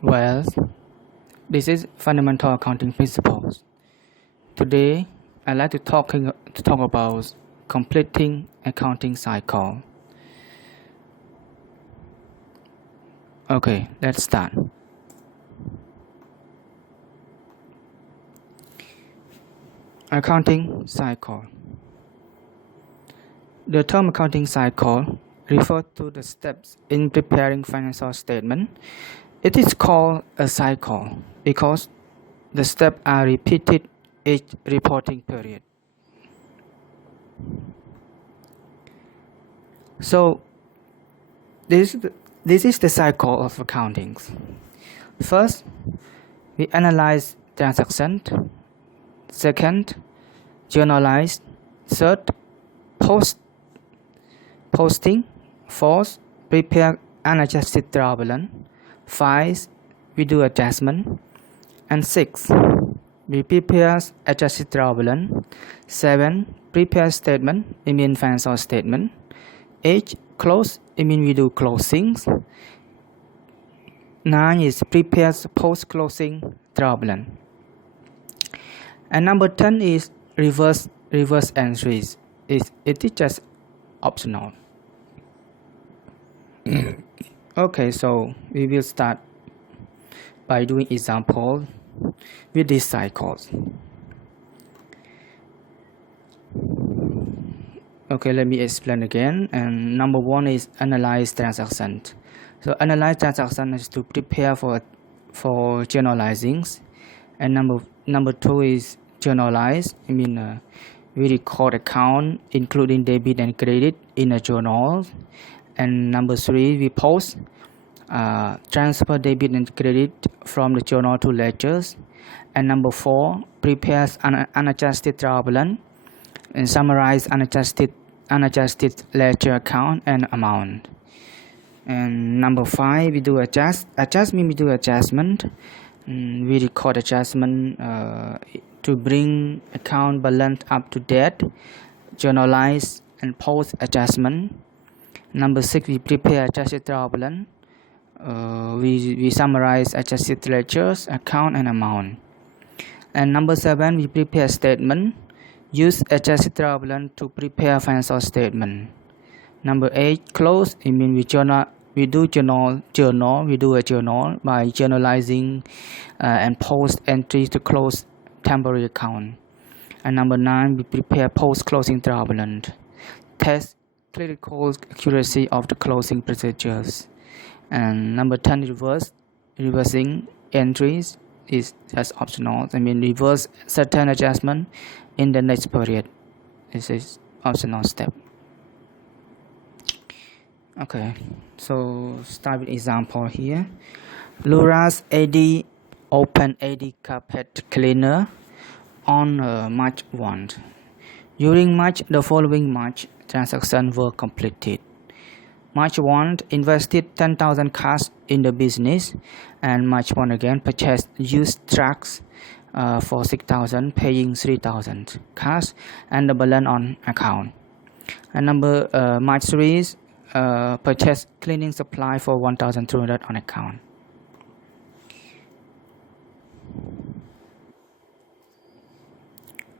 Well, this is fundamental accounting principles. Today, I'd like to talk about completing accounting cycle. Okay, let's start. Accounting cycle. The term accounting cycle refers to the steps in preparing financial statement. It is called a cycle because the steps are repeated each reporting period. So this is the cycle of accounting. First, we analyze transactions. Second, journalize. Third, posting. Fourth, prepare unadjusted trial balance. 5, we do adjustment. And 6, we prepare adjusted trial balance. 7, prepare statement, it means financial statement. 8, close, it means we do closings. 9 is prepare post-closing trial balance. And number 10 is reverse entries. It is just optional. Okay, so we will start by doing example with these cycles. Okay, let me explain again. And number 1 is analyze transactions. So analyze transactions is to prepare for journalizing. And number 2 is journalize. I mean, we record account including debit and credit in a journal. And number 3, we post, transfer debit and credit from the journal to ledgers. And number 4, prepares unadjusted trial balance and summarize unadjusted ledger account and amount. And number 5, we do adjustment means we do adjustment. We record adjustment to bring account balance up to date, journalize and post adjustment. Number 6, we prepare adjusted trial balance. We summarize adjusted ledgers, account and amount. And number 7, we prepare statement. Use adjusted trial balance to prepare financial statement. Number 8, close. It means we do a journal by journalizing and post entries to close temporary account. And number 9, we prepare post-closing trial balance. Test critical accuracy of the closing procedures. And number 10, reversing entries is just optional. I mean, reverse certain adjustment in the next period. This is optional step. Okay, so start with example here. Laura's Eddy opened Eddy carpet cleaner on March 1. During March, the following March, transactions were completed. March 1 invested 10,000 cash in the business, and March 1 again purchased used trucks for 6,000, paying 3,000 cash and the balance on account. And March 3 purchased cleaning supply for 1,200 on account.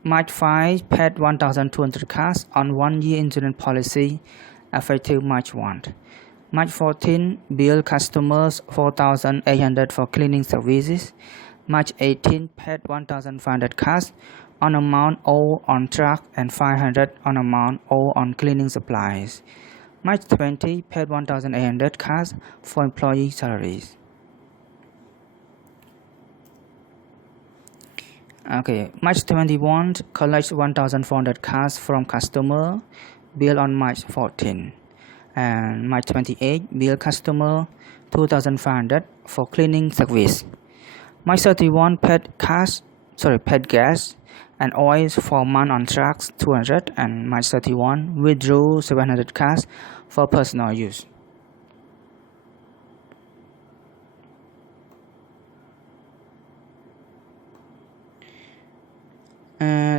March 5 paid 1,200 cash on 1-year insurance policy effective March 1. March 14 billed customers 4,800 for cleaning services. March 18 paid 1,500 cash on amount owed on truck and 500 on amount owed on cleaning supplies. March 20 paid 1,800 cash for employee salaries. Okay, March 21 collects 1,400 cash from customer, billed on March 14. And March 28 bill customer 2,500 for cleaning service. March 31 paid gas and oil for month on trucks 200, and March 31 withdrew 700 cash for personal use.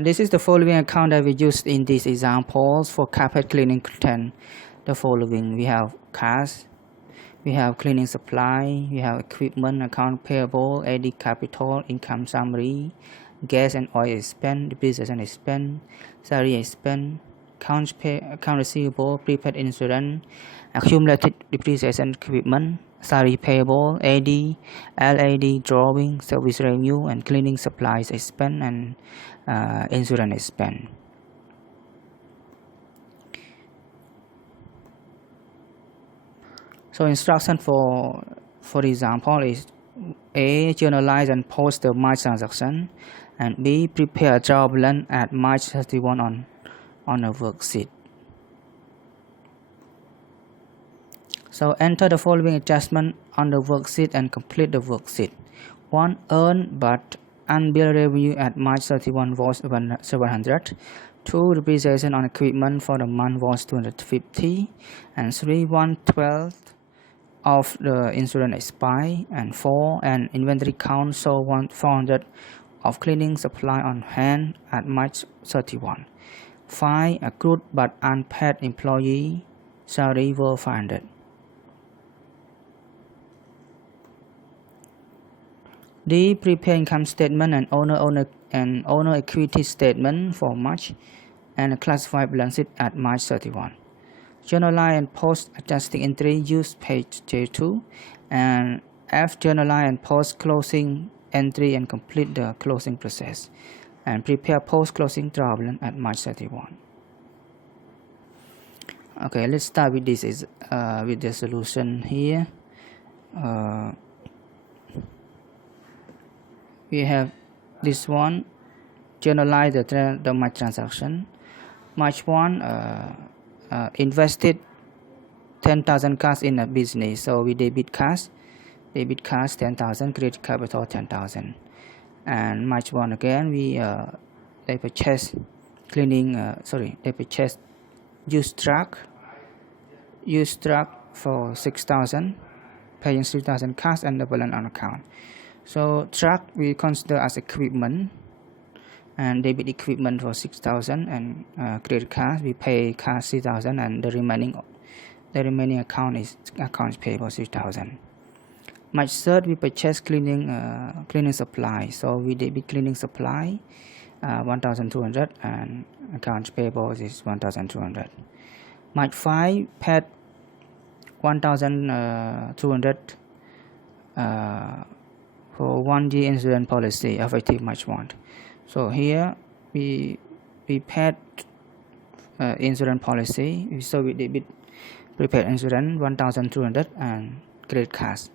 This is the following account that we used in these examples for carpet cleaning content. The following: we have cash, We have cleaning supply, we have equipment, account payable, Eddy capital, income summary, gas and oil expense, depreciation expense, salary expense, account receivable, prepaid insurance, accumulated depreciation equipment, salary payable, Eddy, LAD drawing, service revenue, and cleaning supplies expense, and insurance expense. So instruction for example is A. Journalize and post the March transaction, and B. Prepare a trial balance at March 31 on a worksheet. So enter the following adjustment on the worksheet and complete the worksheet. 1. Earned but unbilled revenue at March 31 was 700. 2. Depreciation on equipment for the month was 250. And 3. 1/12 of the insurance expired. And 4. An inventory count so 400 of cleaning supply on hand at March 31. 5. Accrued but unpaid employee salary were 500. D. Prepare income statement and owner equity statement for March and a classified balance sheet at March 31. Journalize and post adjusting entry, use page J2, and F. Journalize and post closing entry and complete the closing process, and prepare post closing trial balance at March 31. Okay, let's start with this with the solution here. We have this one, journalize the March transaction. March 1, invested 10,000 cash in a business, so we debit cash 10,000, credit capital 10,000. And March 1 again, they purchase they purchase used truck for 6,000, paying 3,000 cash and the balance on account. So truck we consider as equipment, and debit equipment for 6,000, and credit card we pay cash 3,000, and the remaining account is accounts payable 3,000. March 3rd we purchase cleaning supply, so we debit cleaning supply 1,200, and accounts payable is 1,200. March 5 paid 1,200 for 1 year insurance policy effective March 1. So here we paid insurance policy, so we debit prepaid insurance 1,200 and credit cards.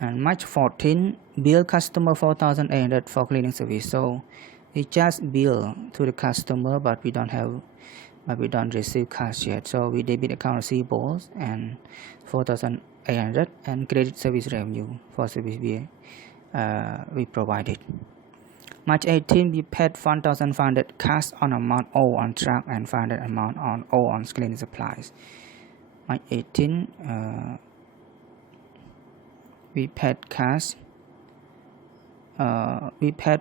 And March 14 bill customer 4,800 for cleaning service, so we just bill to the customer, but we don't receive cash yet, so we debit account receivables and 4,800 and credit service revenue for service we provided. March 18 we paid 1,500 cash on amount owed on truck and 500 amount on owed on cleaning supplies. March 18 we paid cash, we paid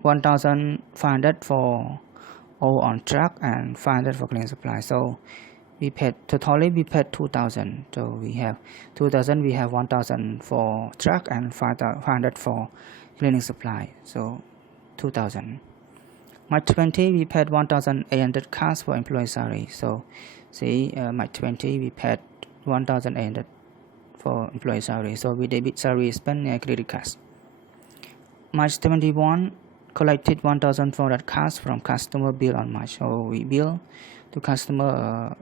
1,500 for owed on truck and 500 for cleaning supplies, so we paid 2,000. So we have 2,000, we have 1,000 for truck and 500 for cleaning supply, so 2,000. March 20 we paid 1,800 cash for employee salary, so see March 20 we paid 1,800 for employee salary, so we debit salary expense and credit cards. March 21 collected 1,400 cash from customer bill on March, so we bill to customer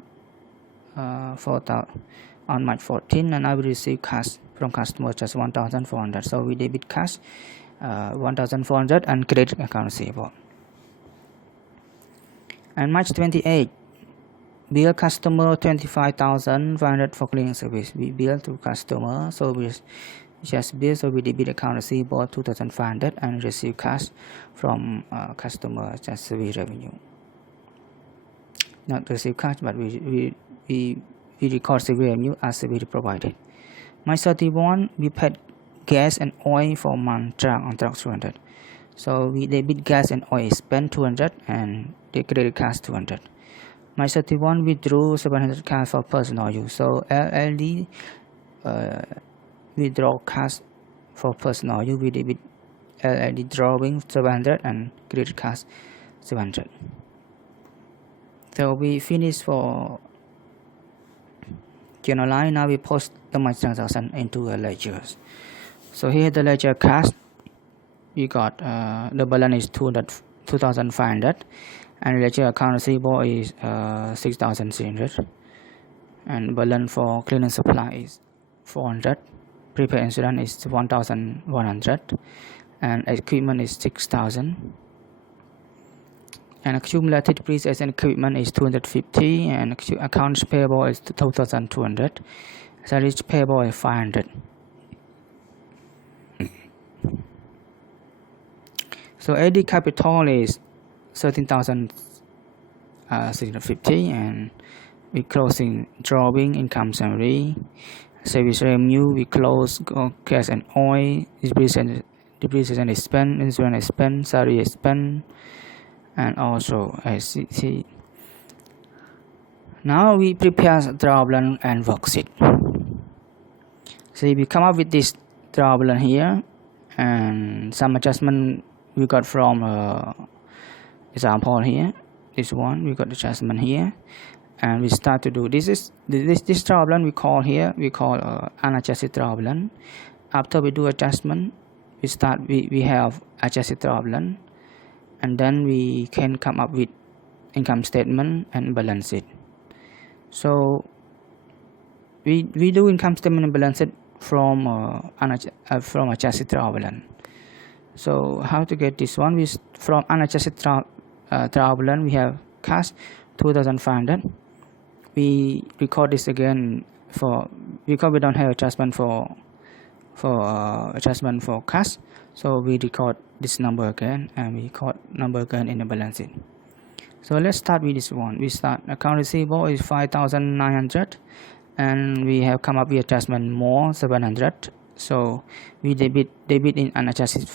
on March 14, and I will receive cash from customer just 1,400, so we debit cash 1,400 and credit account receivable. And March 28 bill customer 25,500 for cleaning service, we bill to customer, so we just bill, so we debit account receivable 2,500 and receive cash from customer just service revenue, not receive cash, but we record service revenue as service provided. March 31 we paid gas and oil for month truck on truck 200, so we debit gas and oil spend 200 and the credit cash 200. March 31 withdrew 700 cash for personal use. So LLD withdraw cash for personal use. We debit LLD drawing 700 and credit cash 700. So we finish for Journalize. Now we post the March transaction into a ledger. So here the ledger cash, we got the balance is 2,500, and ledger account receivable is 6,300, and balance for cleaning supply is 400, prepaid insurance is 1,100, and equipment is 6,000, and accumulated depreciation equipment is 250, and accounts payable is 2,200, salaries payable is 500. So Eddy capital is 13,650, and we closing drawing income summary, service revenue, we close gas and oil, depreciation expense, insurance expense, salary expense, and also SCT. Now we prepare drawing and worksheet. So we come up with this drawing here, and some adjustment we got from example here. This one we got adjustment here, and we start to do this drawing we call here, we call unadjusted drawing. After we do adjustment, we have adjusted drawing, and then we can come up with income statement and balance sheet. So we do income statement and balance sheet from adjusted drawing. So how to get this one? From unadjusted drawing we have cash 2,500. We record this again because we don't have adjustment for cash. So we record this number again, and we record number again in the balance sheet. So let's start with this one. We start account receivable is 5,900, and we have come up with adjustment more 700. So we debit in unadjusted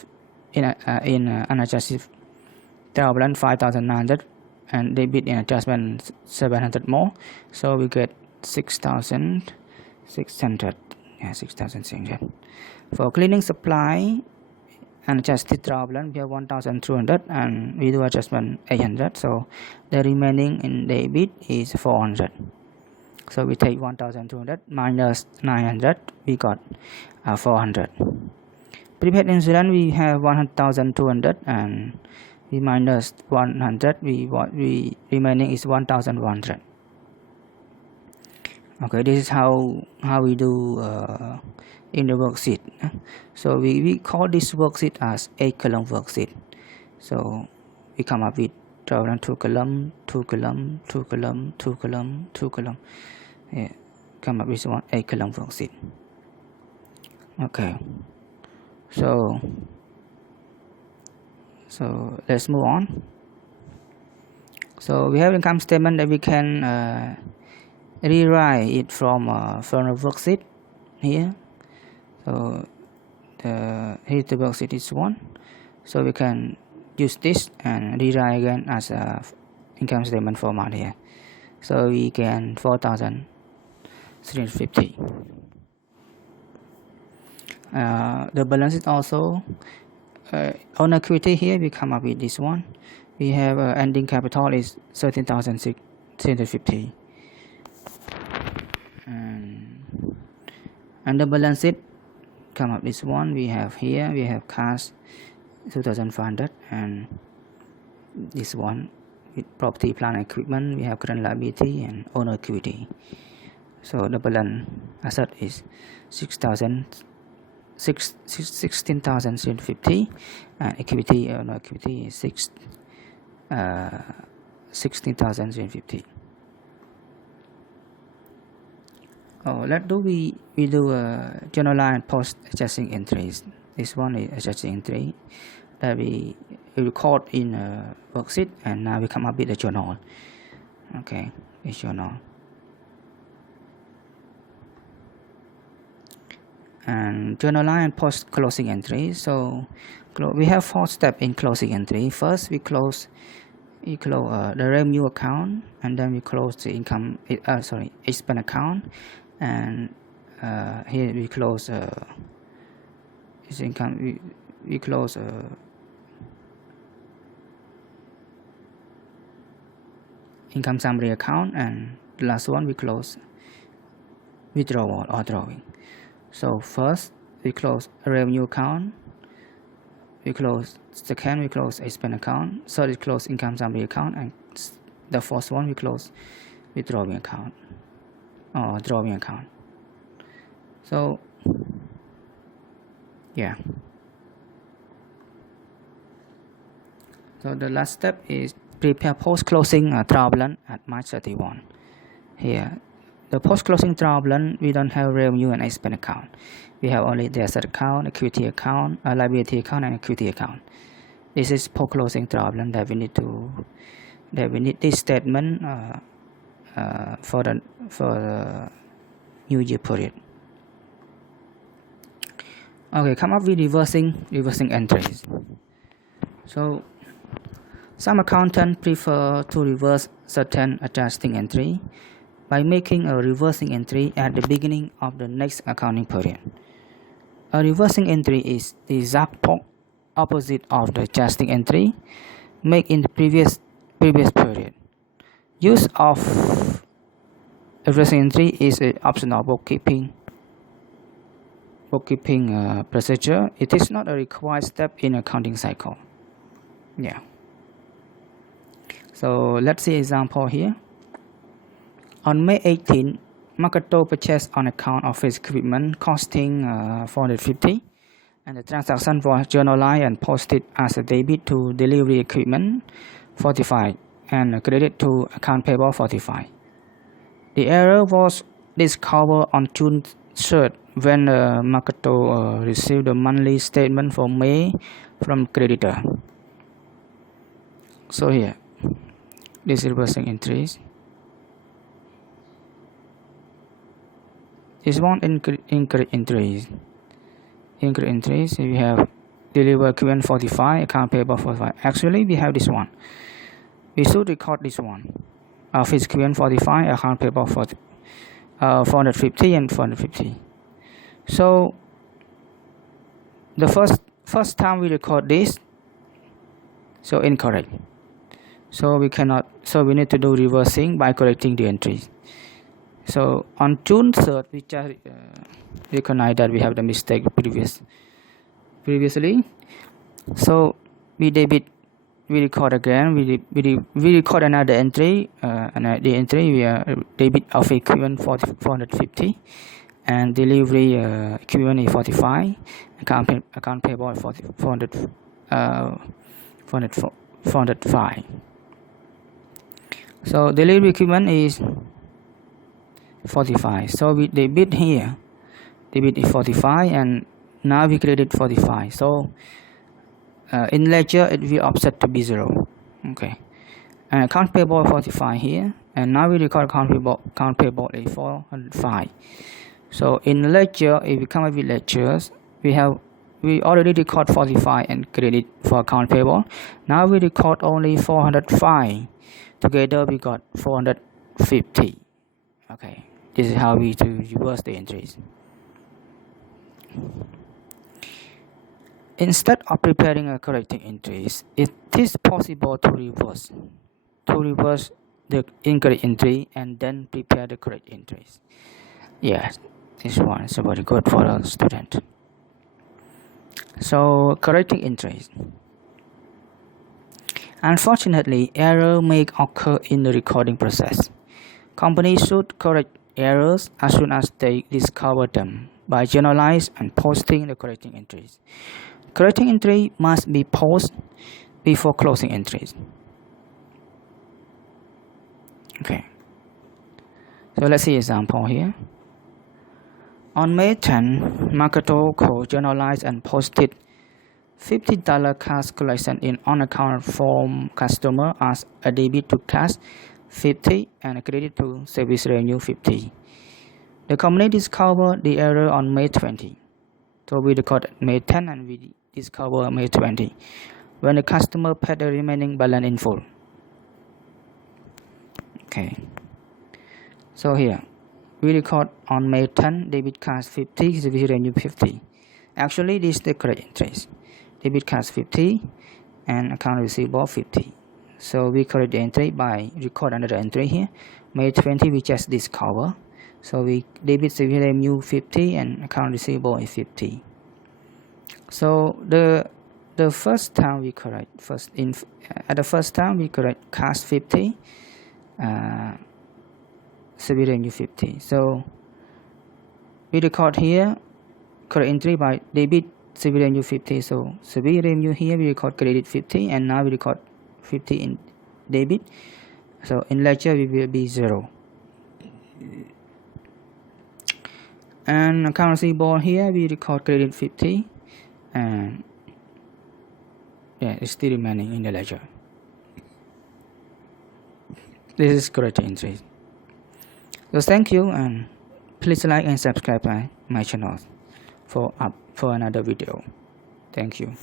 unadjusted drawing 5,900, and debit in adjustment 700 more. So we get 6,600. Yeah, 6,600. For cleaning supply and adjusted drawing we have 1,200, and we do adjustment 800. So the remaining in debit is 400. So we take 1,200 minus 900, we got 400. Prepaid insurance we have 1,200, and we minus 100, we remaining is 1,100. Okay, this is how we do in the worksheet. So we call this worksheet as 8-column worksheet. So we come up with drawing 2 column, 2 column, 2 column, 2 column, 2 column. Yeah, come up with one 8-column worksheet. Okay. So let's move on. So we have income statement that we can rewrite it from the worksheet here. So here's the worksheet is one. So we can use this and rewrite again as a income statement format here. So we can 4,350. The balance is also on equity here. We come up with this one. We have ending capital is 13,650, and the balance sheet come up this one. We have here, we have cash 2,500, and this one with property, plant, and equipment. We have current liability and owner equity. So the balance asset is 16,650, and equity owner equity is 16,350. Let's do we do journalize and post adjusting entries. This one is adjusting entry that we record in a worksheet, and now we come up with a journal. Okay, a journal. And journalize and post closing entry. So we have 4 steps in closing entry. First, we close we close the revenue account, and then we close the income expense account, and here we close its income. We close income summary account, and the last one we close withdrawal or drawing. So first we close revenue account, we close second we close expense account, third we close income summary account, and the fourth one we close withdrawing account or drawing account. So yeah, so the last step is prepare post-closing trial balance at March 31. Here, the post-closing trial balance, we don't have revenue and expense account. We have only the asset account, equity account, liability account, and equity account. This is post-closing trial balance that we need this statement for the new year period. Okay, come up with reversing entries. So some accountants prefer to reverse certain adjusting entry by making a reversing entry at the beginning of the next accounting period. A reversing entry is the exact opposite of the adjusting entry made in the previous period. Use of a reversing entry is an optional bookkeeping procedure. It is not a required step in accounting cycle. Yeah. So let's see example here. On May 18, Makato purchased on account of his equipment costing $450, and the transaction was journalized and posted as a debit to delivery equipment $45 and a credit to account payable $45. The error was discovered on June 3rd when Makato received a monthly statement for May from creditor. So here, this reversing entries. This one incorrect entries. Incorrect entries. We have deliver equipment 45, account payable 45. Actually, we have this one. We should record this one. Office equipment 45, account payable 450 and 450. So the first time we record this, so incorrect. So we need to do reversing by correcting the entries. So on June 3rd, we just recognize that we have the mistake previously. So we record again. We record another entry. The entry we are debit of equipment 450, and delivery equipment is 45. Account payable 405. So delivery equipment is 45. So we debit here. Debit is 45, and now we credit 45. So in ledger it will offset to be 0. Okay. And account payable 45 here, and now we record account payable is 405. So in ledger, if we come up with ledgers, we already record 45 and credit for account payable. Now we record only 405. Together we got 450. Okay, this is how we reverse the entries. Instead of preparing a correcting entries, it is possible to reverse the incorrect entry and then prepare the correct entries. Yes, this one is very good for a student. So correcting entries. Unfortunately, error may occur in the recording process. Companies should correct errors as soon as they discover them by journalizing and posting the correcting entries. Correcting entry must be posted before closing entries. Okay. So let's see example here. On May 10, Makato co-journalized and posted $50 cash collection in on-account from customer as a debit to cash 50 and a credit to service revenue 50. The company discovered the error on May 20. So we record May 10 and we discover May 20 when the customer paid the remaining balance in full. Okay, so here we record on May 10 debit card 50, service revenue 50. Actually this is the correct entries. Debit card 50 and account receivable 50. So we correct the entry by record another entry here. May 20 we just discover. So we debit service revenue 50 and account receivable is 50. So the first time we correct at the first time we correct cash 50, service revenue 50. So we record here correct entry by debit service revenue 50. So service revenue here we record credit 50 and now we record 50 in debit. So in ledger we will be 0. And account receivable here we record credit 50 and yeah, it's still remaining in the ledger. This is correct entry. So thank you, and please like and subscribe my channel for another video. Thank you.